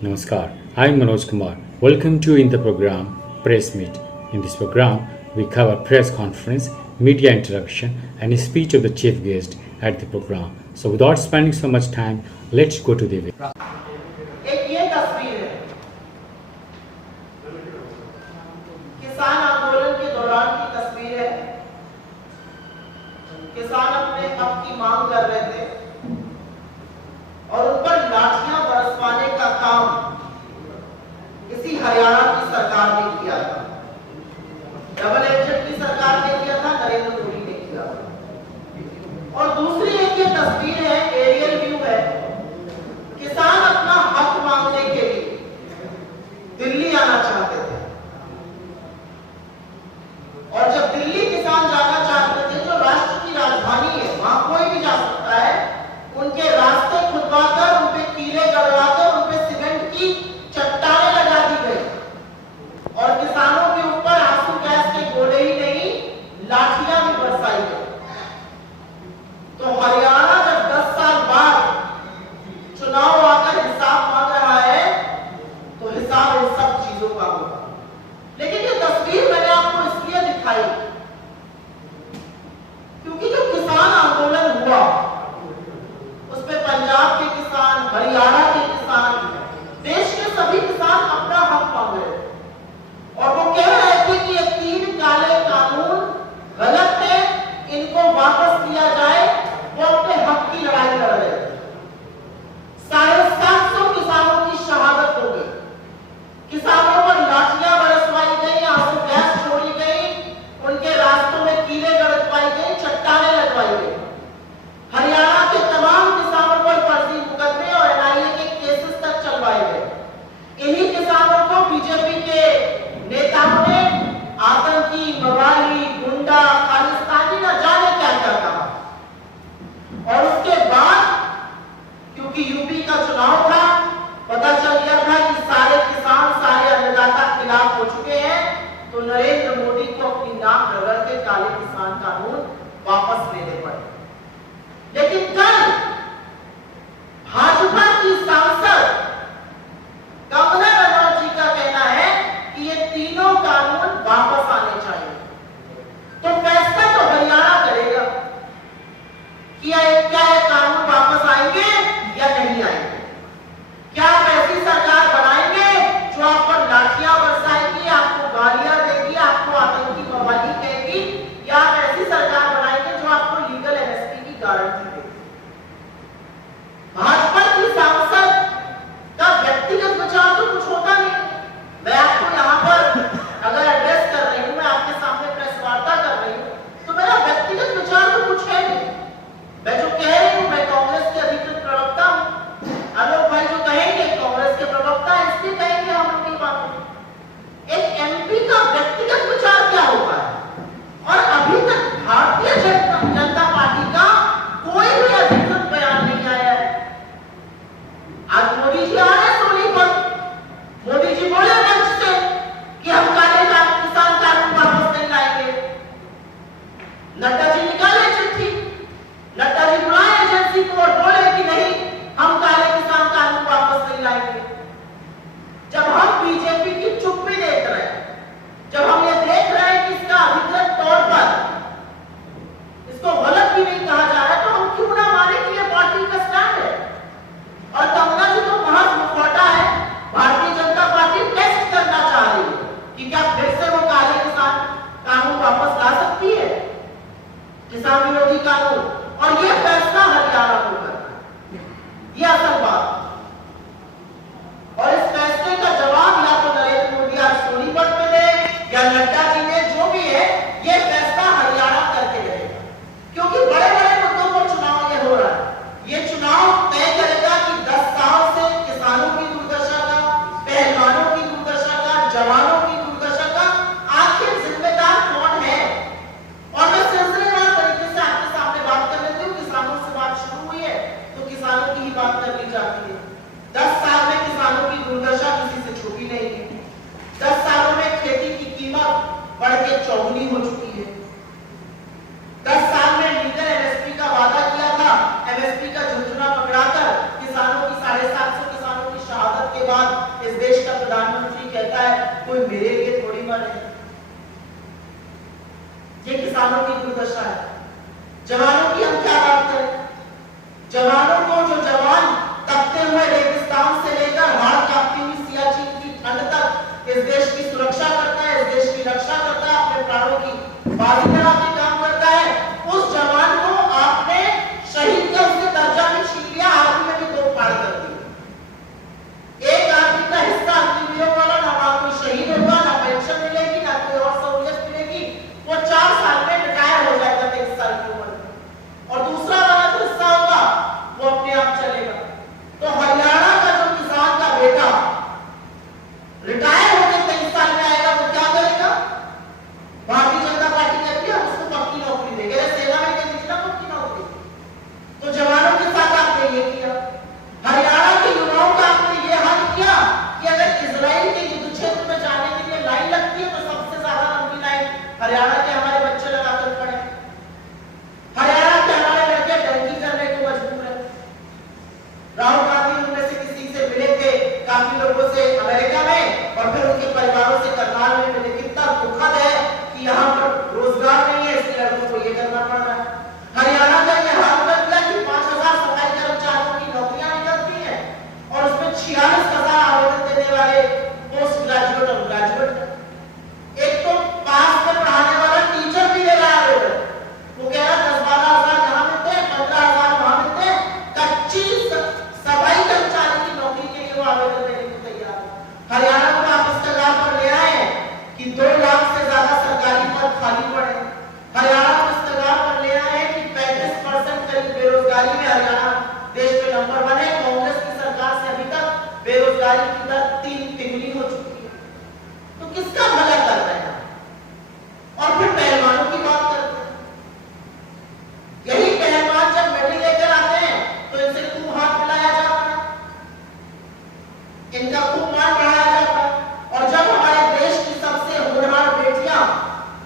Namaskar, I am Manoj Kumar. Welcome to in the program Press Meet. In this program, we cover press conference, media interaction, and a speech of the chief guest at the program. So, without spending so much time, let's go to the video. एक ये तस्वीर है किसान आंदोलन के दौरान की तस्वीर है। किसान अपने हक की मांग कर रहे थे और उन पर लाठियां बरसवाने का काम इसी हरियाणा की सरकार ने किया था। डबल एक्शन की सरकार ने किया था, नरेंद्र मोदी ने किया था। और दूसरी एक ये तस्वीर है, एरियल व्यू है। किसान अपना हक मांगने के लिए दिल्ली आना चाहते थे और जब दिल्ली किसान जाना चाहते थे, जो राष्ट्र की राजधानी है, वहां कोई भी जा सकता है, उनके रास्ते खुदवाकर, उन पे कीले गड़वाकर, उन पे सीमेंट की चट्टानें लगा दी गई और किसानों के ऊपर आंसू गैस के गोले ही नहीं, लाठियां भी बरसाई गई। तो हरियाणा जब 10 साल बाद चुनाव आकर हिसाब मांग रहा है, तो हिसाब इन सब चीजों का होगा। लेकिन ये तस्वीर मैंने आपको इसलिए दिखाई क्योंकि जो किसान आंदोलन हुआ उसमें पंजाब के किसान, हरियाणा के किसान, देश के सभी किसान अपना हक मांग रहे थे और वो कह रहे थे कि ये 3 काले कानून गलत है, इनको वापस लिया जाए। वो अपने हक की लड़ाई लड़ रहे थे। 750 किसानों की शहादत हो गई, किसानों पर लाठियां बरसवाई गई, आंसू गैस छोड़ी गई, उनके रास्तों में कीले गड़वाई गई, चट्टानें लगवाई गई। हरियाणा के तमाम किसानों पर फर्जी मुकदमे और एनआईए के केसेस तक चलवाए गए। इन्हीं किसानों को बीजेपी के नेताओं ने आतंकी, मवाली, गुंडा, खालिस्तानी न जाने क्या क्या कहा। और उसके बाद क्योंकि यूपी का चुनाव था, पता चल गया था कि सारे किसान, सारे अन्नदाता खिलाफ हो चुके हैं, तो नरेंद्र मोदी को अपनी नाक रगड़ के काले किसान कानून वापस लेने पड़े। लेकिन कल भाजपा की सांसद कंगना रनौत जी का कहना है कि ये तीनों कानून वापस आने चाहिए। तो फैसला तो हरियाणा करेगा कि क्या ये कानून वापस आएंगे या नहीं आएंगे। क्या आप ऐसी सरकार बनाएंगे जो आप पर लाठियां बरसाएगी, आपको गालियां देगी, आपको आतंकी मवाली कहेगी, या आप ऐसी सरकार बनाएंगे जो आपको लीगल एमएसपी की गारंटी देगी। भाजपा की सांसद का व्यक्तिगत विचार तो कुछ होता नहीं। मैं आपको यहाँ पर अगर एड्रेस कर रही हूँ, मैं आपके सामने प्रेस वार्ता कर रही हूँ, तो मेरा व्यक्तिगत विचार तो कुछ है नहीं। मैं जो कह रही हूँ, मैं कांग्रेस के अधिकृत प्रवक्ता हूँ। आलोक भाई जो कहेंगे कांग्रेस के प्रवक्ता, इसलिए कहेंगे हम उनकी बातें। एक एमपी का व्यक्तिगत विचार क्या होता है? और अभी तक भारतीय जनता पार्टी का कोई भी अधिकृत बयान नहीं आया है। आज मोदी जी आ रहे सोनीपत, मोदी जी बोले मंच से कि हम काले किसान कानून वापस नहीं लाएंगे। नड्डा जी निकाले चिट्ठी, नड्डा जी बुलाए एजेंसी को और बोले कि नहीं, हम काले किसान कानून वापस नहीं लाएंगे। जब हम बीजेपी की चुप्पी देख रहे हैं, जब हम ये देख रहे हैं कि इसका अधिकृत तौर पर इसको गलत भी नहीं कहा जा रहा है, तो हम क्यों ना माने कि ये पार्टी का स्टैंड है। और कंगना जी तो महज मुखौटा है। भारतीय जनता पार्टी टेस्ट करना चाह रही है कि क्या फिर से वो काले किसान कानून वापस ला सकती है, किसान विरोधी कानून। और ये फैसला हरियाणा को करना है, ये असल बात। और इस फैसले का जवाब या तो नरेंद्र मोदी आज सोनीपत में दे या नड्डा जी ने, जो भी है, ये फैसला हरियाणा करके रहेगा। क्योंकि बड़े बड़े मुद्दों पर चुनाव ये हो रहा है। ये चुनाव तय करेगा कि 10 साल से किसानों की दुर्दशा का, पहलवानों की दुर्दशा का, जवानों की दुर्दशा का आखिर जिम्मेदार कौन है। और मैं सिलसिलेवार तरीके से आपके सामने बात कर लेती हूँ। किसानों से बात शुरू हुई है तो किसानों की ही बात कर ली जाती है। 10 साल में किसानों की दुर्दशा किसी से छुपी नहीं है। 10 सालों में खेती की कीमत बढ़ के चौगुनी हो चुकी है। 10 साल में लीगल एमएसपी का वादा किया था, एमएसपी का झुंझुना पकड़ाकर किसानों की 750 किसानों की शहादत के बाद कोई मेरे लिए थोड़ी मरे। ये किसानों की दुर्दशा है। जवानों की हम क्या बात करें? जवानों को, जो जवान तपते हुए रेगिस्तान से लेकर हाड़ कांपती हुई सियाचिन की ठंड तक इस देश की सुरक्षा करता है, इस देश की रक्षा करता है, अपने प्राणों की बाजी लगा के काम करता है, उस जवान को आपने शहीद का उसके दर्जा में छीन लिया, आर्मी में भी दो फाड़ कर दी। एक आर्मी का हिस्सा अग्निवीरों वाला, ना वहां कोई शहीद होगा, ना पेंशन मिलेगी, ना कोई और सहूलियत मिलेगी, वो 4 साल में रिटायर हो जाएगा 23 साल की उम्र में। और दूसरा वाला जो हिस्सा होगा वो अपने आप चलेगा। तो हरियाणा का जो किसान का बेटा रिटायर होकर 23 साल में आएगा, वो क्या करेगा? भारतीय जनता पार्टी कहती है उसको पक्की नौकरी देंगे, सेना में दे दीजिए ना पक्की नौकरी। तो जवानों के साथ आपने ये किया। हरियाणा के युवाओं का आपने ये हाल किया कि अगर इजराइल के युद्ध क्षेत्र में जाने के लिए लाइन लगती है तो सबसे ज्यादा लंबी लाइन हरियाणा के हमारे बच्चे लगाकर खड़े। हरियाणा के हमारे लड़के डंकी करने को मजबूर है। राहुल गांधी उनमें से किसी से मिले थे, काफी लोगों से अमेरिका में, और फिर उनके परिवारों से करनाल में मिले। कितना दुखद है कि यहाँ पर रोजगार नहीं है, इसलिए लड़कों को ये करना पड़ रहा है। हरियाणा का ये हाल कर दिया कि 5000 सफाई कर्मचारियों की नौकरियां निकलती हैं और उसमें 46,000 आवेदन देने वाले पोस्ट ग्रेजुएट और ग्रेजुएट। एक तो पास में पढ़ाने वाला टीचर भी ले रहा है आवेदन, वो कह रहा 10-12,000 यहाँ मिलते हैं, 15,000 वहां मिलते हैं, कच्ची सफाई कर्मचारी की नौकरी के लिए वो आवेदन देने को तैयार है। हरियाणा को आप इस कगार पर ले आए हैं कि 2 लाख से ज्यादा सरकारी पद खाली पड़े। हरियाणा को इस कगार पर ले आए हैं कि 35% करीब बेरोजगारी में हरियाणा देश में नंबर 1 है। कांग्रेस की सरकार से अभी तक बेरोजगारी की दर 3 तिगुनी हो चुकी है। तो किसका भला कर रहे हैं? और फिर पहलवानों की बात करते हैं। यही पहलवान जब मेडल लेकर आते हैं तो इनसे खूब हाथ मिलाया जाता है, इनका खूब मान बढ़ाया जाता है। और जब हमारे देश की सबसे होनहार बेटियां,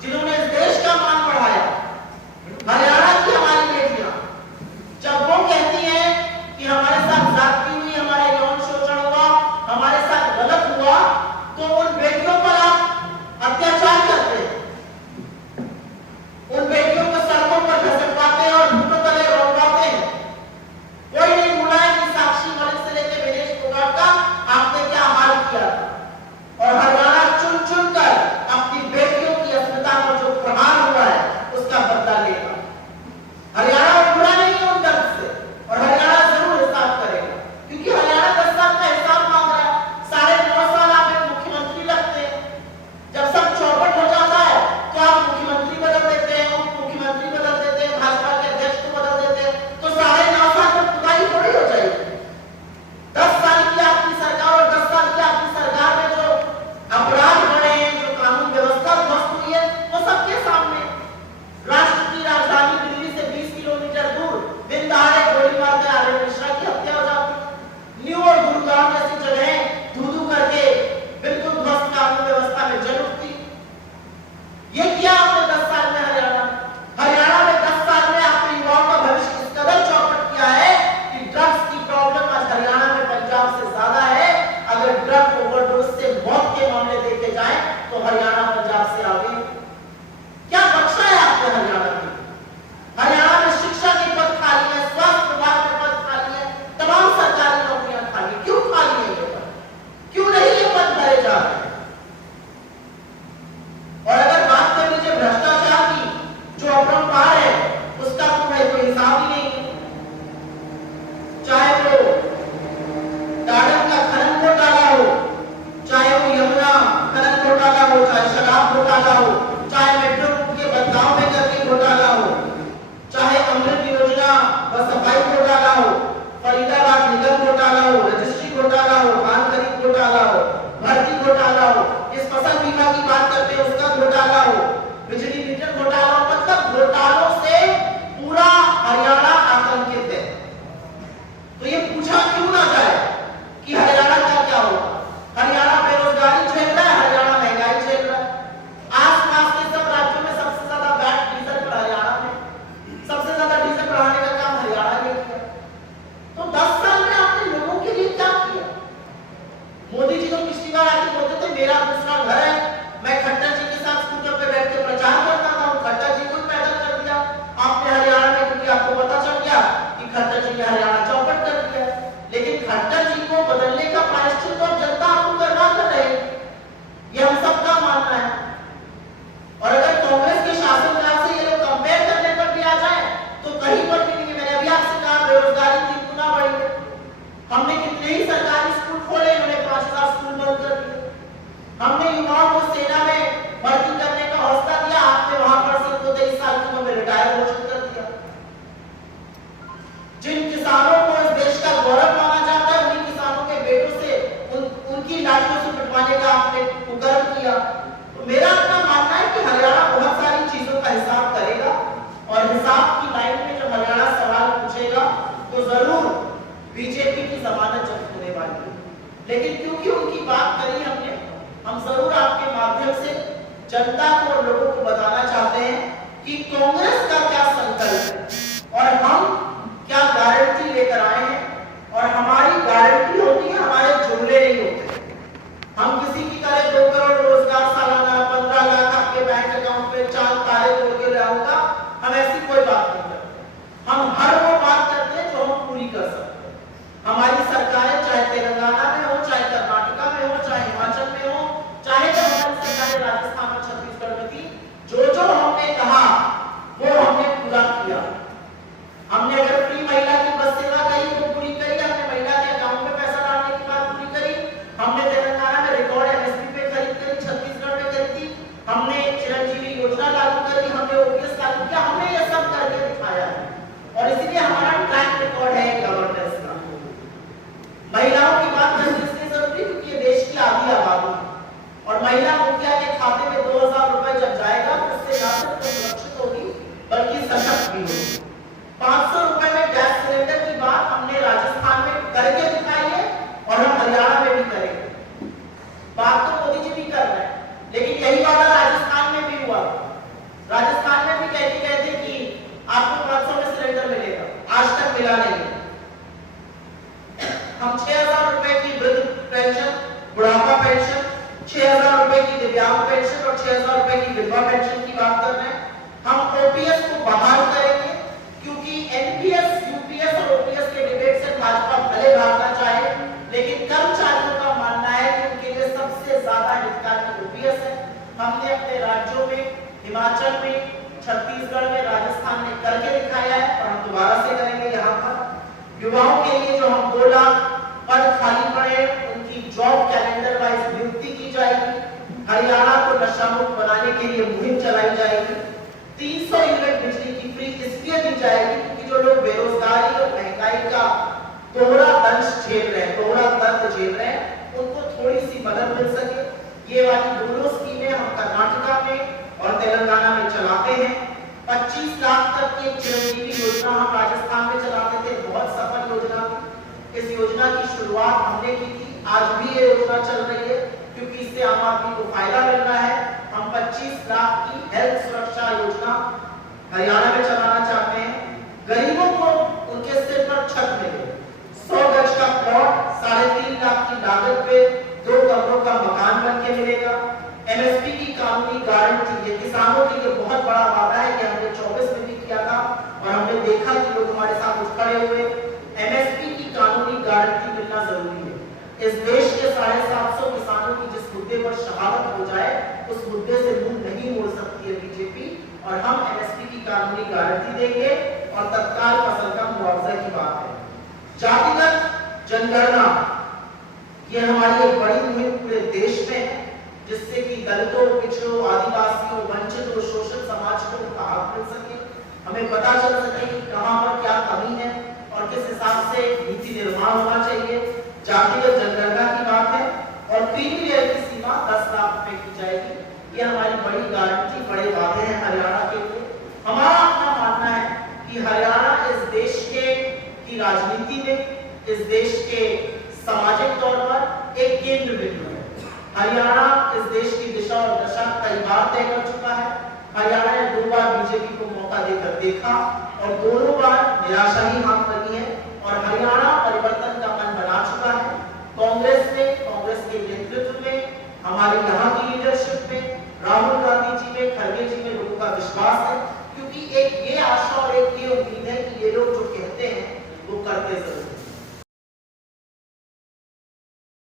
जिन्होंने इस देश का मान बढ़ाया, हरियाणा की हमारी बेटियां, जब वो कहती हैं कि हमारे साथ जाति हुई, हमारे यौन शोषण हुआ, हमारे साथ गलत हुआ, तो उन बेटियों पर आप अत्याचार करते हैं, उन बेटियों को सड़कों पर घसीटते हैं और घुटनों तले रौंदवाते हैं। कोई नहीं भूला है कि साक्षी मलिक से लेकर विनेश फोगाट का आपने क्या हाल किया था। और हरियाणा चुन चुन कर अपनी बेटियों की अस्मिता पर जो प्रहार हुआ है उसका बदला लेगा। हरियाणा बुरा नहीं है उन दर्द से, और हरियाणा जरूर हिसाब करेगा, क्योंकि हरियाणा 10 साल का हिसाब मांग रहा है। 9.5 साल आप एक मुख्यमंत्री लगते हैं, जब सब चौपट हो जाता है तो आप मुख्यमंत्री बदल देते हैं, उप मुख्यमंत्री बदल देते हैं, भाजपा के अध्यक्ष को बदल देते हैं, तो 9.5 साल में खुदाई थोड़ी हो जाएगी। 10 साल की आपकी सरकार, और 10 साल की आपकी सरकार में जो अपराध बढ़े हैं, जो कानून व्यवस्था ध्वस्त हुई है, वो सबके सामने। राष्ट्र की राजधानी दिल्ली से 20 किलोमीटर दूर दिन दहाड़े गोली मारकर आर्य मिश्रा की हत्या हो जाती। न्यू और गुरुग्राम जैसी जगहें धू-धू करके बिल्कुल ध्वस्त कानून व्यवस्था में जल उठती। ये किया आपने 10 साल में हरियाणा में 10 साल में आपने युवाओं का भविष्य इस कदर चौपट किया है कि ड्रग्स की प्रॉब्लम आज हरियाणा में पंजाब से ज्यादा है। अगर ड्रग ओवरडोज से मौत के मामले देखे जाएं तो हरियाणा पंजाब से आगे। क्या बख्शा है आपने हरियाणा में? हरियाणा में शिक्षा के पद खाली है, स्वास्थ्य विभाग में पद खाली है, तमाम सरकारी नौकरियां खाली। क्यों खाली है ये पद? क्यों नहीं ये पद भरे जा रहे हैं? और अगर बात कर लीजिए भ्रष्टाचार की, जो अपरंपार है, उसका तो भाई कोई हिसाब ही नहीं है। चाहे वो गार्डन का खनन घोटाला हो, चाहे वो यमुना खनन घोटाला हो, चाहे शराब घोटाला हो, चाहे मेट्रो के बदलाव में करके घोटाला हो, चाहे अमृत योजना व सफाई घोटाला हो, फरीदाबाद निगम घोटाला हो, रजिस्ट्री घोटाला हो, धान खरीद घोटाला हो, भर्ती घोटाला हो, इस फसल बीमा की बात करते हैं उसका घोटाला हो, बिजली मीटर घोटाला हो, मतलब घोटालों से पूरा हरियाणा आतंकित है। तो ये पूछा क्यों ना जाए कि हरियाणा का क्या होगा? हरियाणा बेरोजगारी झेल रहा है, हरियाणा महंगाई झेल रहा है, आसमान खट्टर जी ने हरियाणा चौपट कर दिया, लेकिन खट्टर जी को बदलने का प्रायश्चित तो जनता आपको करवा कर रही, ये हम सबका मानना है। और अगर कांग्रेस के शासनकाल से ये लोग कंपेयर करने पर भी आ जाए तो कहीं पर भी नहीं। मैंने अभी आपसे कहा बेरोजगारी 3 गुना बढ़ी है, हमने कितने ही सरकारी स्कूल खोले, इन्होंने 5000 स्कूल बंद कर दिए। हमने युवाओं को सेना में भर्ती करने का हौसला दिया, आपने वहां पर से 23 साल की उम्र में रिटायर घोषित कर दिया। जिन किसानों को इस देश का गौरव माना जाता है, उन्हीं किसानों के बेटों से उनकी लाठियों से पिटवाने का आपने कुकर्म किया। तो मेरा अपना मानना है कि हरियाणा बहुत सारी चीजों का हिसाब करेगा, और हिसाब की लाइन में जब हरियाणा सवाल पूछेगा तो जरूर बीजेपी की जमानत जब्त होने वाली है। लेकिन क्योंकि उनकी बात करी हमने, हम जरूर आपके माध्यम से जनता को और लोगों को बताना चाहते हैं कि कांग्रेस का क्या संकल्प है और हम क्या गारंटी लेकर आए हैं। और हमारी गारंटी होती है, हमारे जुमले नहीं होते। हम किसी की तरह 2 करोड़ रोजगार सालाना, 15 लाख आपके बैंक अकाउंट में 4 तारे तोड़ के लाऊंगा, हम ऐसी कोई बात नहीं करते। हम हर वो बात करते हैं जो हम पूरी कर सकते हैं। हमारी सरकारें चाहे तेलंगाना में हो, चाहे कर्नाटका में हो, चाहे हिमाचल में हो, चाहे जो हमारी सरकारें राजस्थान और छत्तीसगढ़ में थी, जो हमने कहा वो हमने पूरा किया। हमने अगर फ्री महिला की बस सेवा कही तो पूरी करी, हमने महिला के अकाउंट में पैसा डालने की बात पूरी करी, हमने तेलंगाना में रिकॉर्ड एमएसपी पे खरीद करी, छत्तीसगढ़ में करी थी, हमने चिरंजीवी योजना लागू करी, हमने ओपीएस लागू किया, हमने ये सब करके दिखाया है। और इसलिए हमारा ट्रैक रिकॉर्ड है गवर्नेंस का। महिलाओं की बात करनी इसलिए जरूरी क्योंकि ये देश की आधी आबादी है, और महिला मुखिया के खाते में 2000 रुपए जब जाएगा तो उससे ना सिर्फ सुरक्षित होगी बल्कि सशक्त भी होगी। 500 रुपए में गैस सिलेंडर की बात हमने राजस्थान में करके दिखाई है, और हम हरियाणा में भी करेंगे। बात तो मोदी जी भी कर रहे हैं, लेकिन यही वाला राजस्थान में भी हुआ। राजस्थान में भी कहते थे कि आपको 500 में सिलेंडर मिलेगा, आज तक मिला नहीं। हम 6000 रुपए की वृद्ध पेंशन, बुढ़ापा पेंशन, 6000 रुपए की दिव्यांग पेंशन और 6000 रुपए की विधवा पेंशन की बात कर रहे हैं। हम ओपीएस को बहाल करेंगे, क्योंकि एनपीएस, यूपीएस और ओपीएस के डिबेट से भाजपा भले भागना चाहे, लेकिन कर्मचारियों का मानना है कि उनके लिए सबसे ज्यादा हितकारी ओपीएस है। हमने अपने राज्यों में, हिमाचल में, छत्तीसगढ़ में, राजस्थान में करके दिखाया है, और हम दोबारा से करेंगे। यहाँ पर युवाओं के लिए जो हम 2 लाख पद खाली पड़े, उनकी जॉब कैलेंडर वाइज नियुक्ति की जाएगी। हरियाणा को नशा मुक्त बनाने के लिए मुहिम चलाई जाएगी। 300 यूनिट बिजली की फ्री इसलिए दी जाएगी क्योंकि जो लोग बेरोजगारी और महंगाई का दोहरा दंश झेल रहे हैं, दोहरा दर्द झेल रहे हैं, उनको थोड़ी सी मदद मिल सके। ये वाली दोनों स्कीमें हम कर्नाटका में और तेलंगाना में चलाते हैं। 25 लाख तक की चिरंजीवी योजना हम राजस्थान में चलाते थे, बहुत सफल योजना थी। इस योजना की शुरुआत हमने की थी, आज भी ये योजना चल रही है क्योंकि इससे आम आदमी को फायदा मिल रहा है। हम 25 लाख की हेल्थ सुरक्षा योजना हरियाणा में चलाना चाहते हैं। गरीबों को उनके सिर पर छत मिले, 100 गज का प्लॉट 3.5 लाख की लागत पे 2 कमरों का मकान बन के मिलेगा। एमएसपी की कानूनी गारंटी, ये किसानों के लिए बहुत बड़ा वादा है कि हमने 24 में भी किया था और हमने देखा कि लोग हमारे साथ उठ खड़े हुए। एमएसपी की कानूनी गारंटी मिलना जरूरी है। इस देश के 750 किसानों की जिस मुद्दे पर शहादत हो जाए, उस मुद्दे से मुंह नहीं मोड़ सकती है बीजेपी, और हम एमएसपी की कानूनी गारंटी देंगे और तत्काल फसल का मुआवजा की बात है। जातिगत जनगणना, ये हमारी एक बड़ी मुहिम पूरे देश में है, जिससे कि दलितों, पिछड़ों, आदिवासियों, वंचितों, शोषित समाज को उनका हक मिल सके। हमें पता चल सके कि कहां पर क्या कमी है और किस हिसाब से नीति निर्माण होना चाहिए। जातिगत जनगणना की बात है, और क्रीमी लेयर की सीमा 10 लाख रुपए की जाएगी। ये हमारी बड़ी गारंटी, बड़े वादे हैं हरियाणा के लिए। हमारा अपना मानना है कि हरियाणा इस देश की राजनीति में, इस देश के सामाजिक तौर पर एक केंद्र बिंदु है। हरियाणा इस देश की दिशा और दशा कई बार तय कर चुका है। हरियाणा ने 2 बार बीजेपी को मौका देकर देखा और दोनों बार निराशा ही हाथ लगी है, और हरियाणा परिवर्तन का मन बना चुका है। कांग्रेस ने, कांग्रेस के नेतृत्व में, हमारे यहाँ की लीडरशिप में, राहुल गांधी